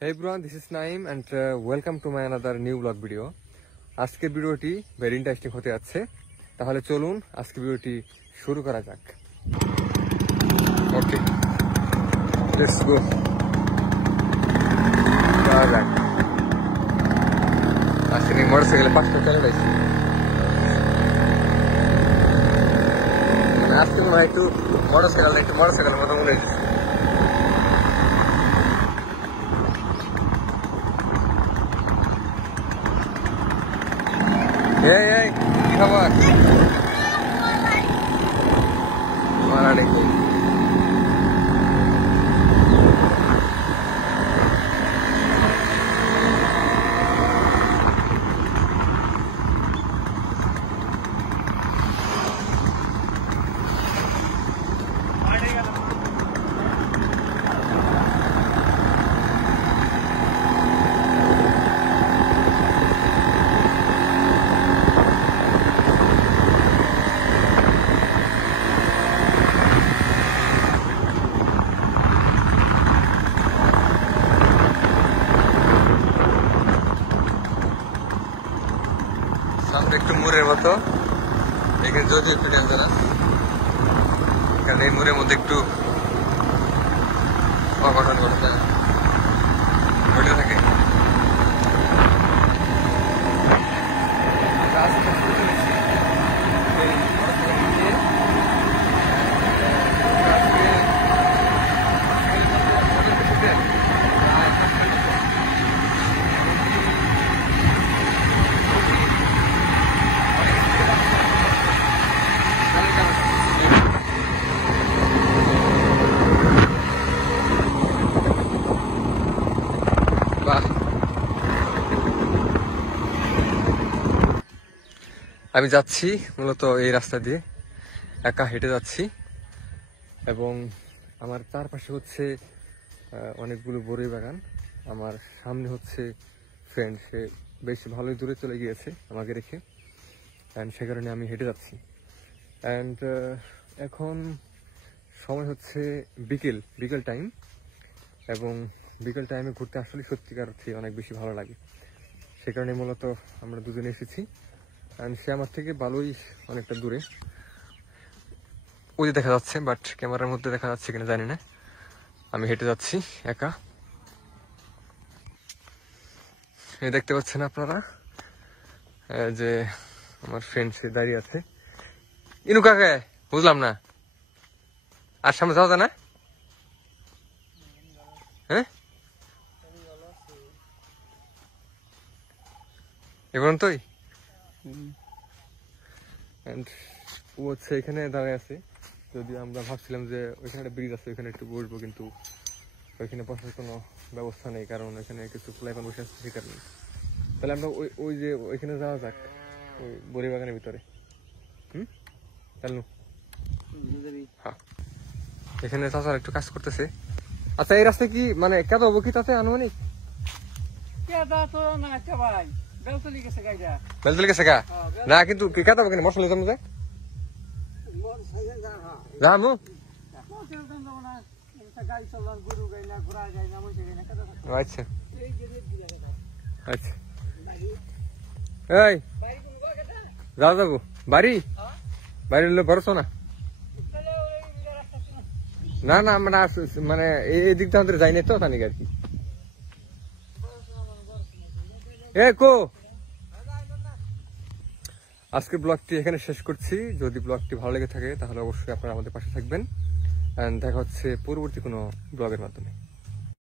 Hey everyone, this is Naim and welcome to my another new vlog video. আজকের ভিডিওটি very interesting হতে যাচ্ছে। তাহলে চলুন আজকের ভিডিওটি শুরু করা যাক। Okay, let's go. আজকে আমি মোটরসাইকেলে 5টা চালাইছি। আজকে মনে হয় একটু মোটরসাইকেলের মতো মনে হচ্ছে। এই কি খবর? ওয়ালাইকুম সামনে একটু মুড়ের মতো, এখানে যদিও একটু ডেঞ্জারাস, কারণ এই মুড়ের মধ্যে একটু অঘটন ঘটে থাকে। আমি যাচ্ছি মূলত এই রাস্তা দিয়ে, একা হেঁটে যাচ্ছি এবং আমার চারপাশে হচ্ছে অনেকগুলো বড়ই বাগান। আমার সামনে হচ্ছে ফ্রেন্ড, সে বেশ ভালোই দূরে চলে গিয়েছে আমাকে রেখে, অ্যান্ড সে কারণে আমি হেঁটে যাচ্ছি। অ্যান্ড এখন সময় হচ্ছে বিকেল টাইম, এবং বিকেল টাইমে ঘুরতে আসলে সত্যিকার অর্থে অনেক বেশি ভালো লাগে। সে কারণে মূলত আমরা দুজনে এসেছি। অ্যান্ড সে আমার থেকে ভালোই অনেকটা দূরে, ওই দেখা যাচ্ছে, বাট ক্যামেরার মধ্যে দেখা যাচ্ছে কিনা জানি না। আমি হেঁটে যাচ্ছি একা। এই দেখতে পাচ্ছেন আপনারা যে আমার ফ্রেন্ড সে দাঁড়িয়ে আছে। ইনু কাকে বুঝলাম না, আর সামনে যাওয়া যায় না? হ্যাঁ, এবার তোই ও হচ্ছে এখানে দাঁড়ায় আছে। যদি আমরা ভাবছিলাম যে ওইখানে একটা ব্রিজ আছে, ওইখানে একটু বসবো, কিন্তু ওইখানে বসার কোনো ব্যবস্থা নেই, কারণ ওইখানে কিছু ফ্লাইপার বসে আছে, সে কারণে। তাহলে আমরা ওই যে ওইখানে যাওয়া যাক, ওই বড়ি বাগানের ভিতরে। হ্যাঁ, এখানে চাচার একটু কাজ করতেছে। আচ্ছা, এই রাস্তায় কি মানে কেন হবো কি তাতে আনুমানিক? বেলতলি গেছে গা না, কিন্তু কেটা কেন মশলা জমে যায় যাবো। আচ্ছা আচ্ছা, এই যাবো বাড়ি ভরসা না না না, মানে এই দিকটা আমাদের যাইনি তো খানিক আর কি। আজকের ব্লগটি এখানে শেষ করছি। যদি ব্লগটি ভালো লেগে থাকে তাহলে অবশ্যই আপনারা আমাদের পাশে থাকবেন, এন্ড দেখা হচ্ছে পরবর্তী কোনো ব্লগের মাধ্যমে।